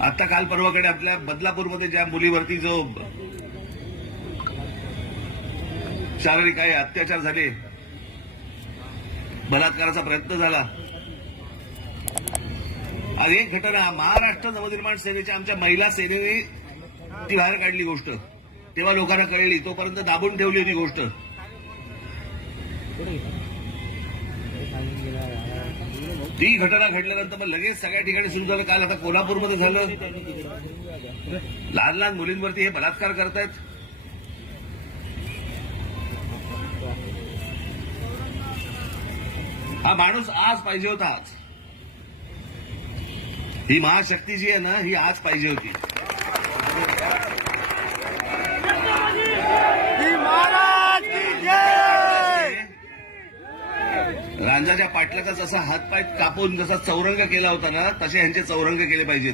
आता काल परवाकडे आपल्या बदलापूरमध्ये ज्या मुलीवरती जो शारीरिक काही अत्याचार झाले, बलात्काराचा प्रयत्न झाला, आज एक घटना महाराष्ट्र नवनिर्माण सेनेच्या आमच्या महिला सेनेने ती बाहेर काढली गोष्ट, तेव्हा लोकांना कळली, तोपर्यंत दाबून ठेवली होती गोष्ट. ती घटना घडल्यानंतर मग लगेच सगळ्या ठिकाणी सुरू झालं. काल आता कोल्हापूरमध्ये झालं, लहान लहान मुलींवरती हे बलात्कार करतायत. हा माणूस आज पाहिजे होता. आज ही महाशक्ती जी आहे ना, ही आज पाहिजे होती. रांजाच्या पाटलाचा जसा हातपाय कापून जसा चौरंग केला होता ना, तसे ह्यांचे चौरंग केले पाहिजेत.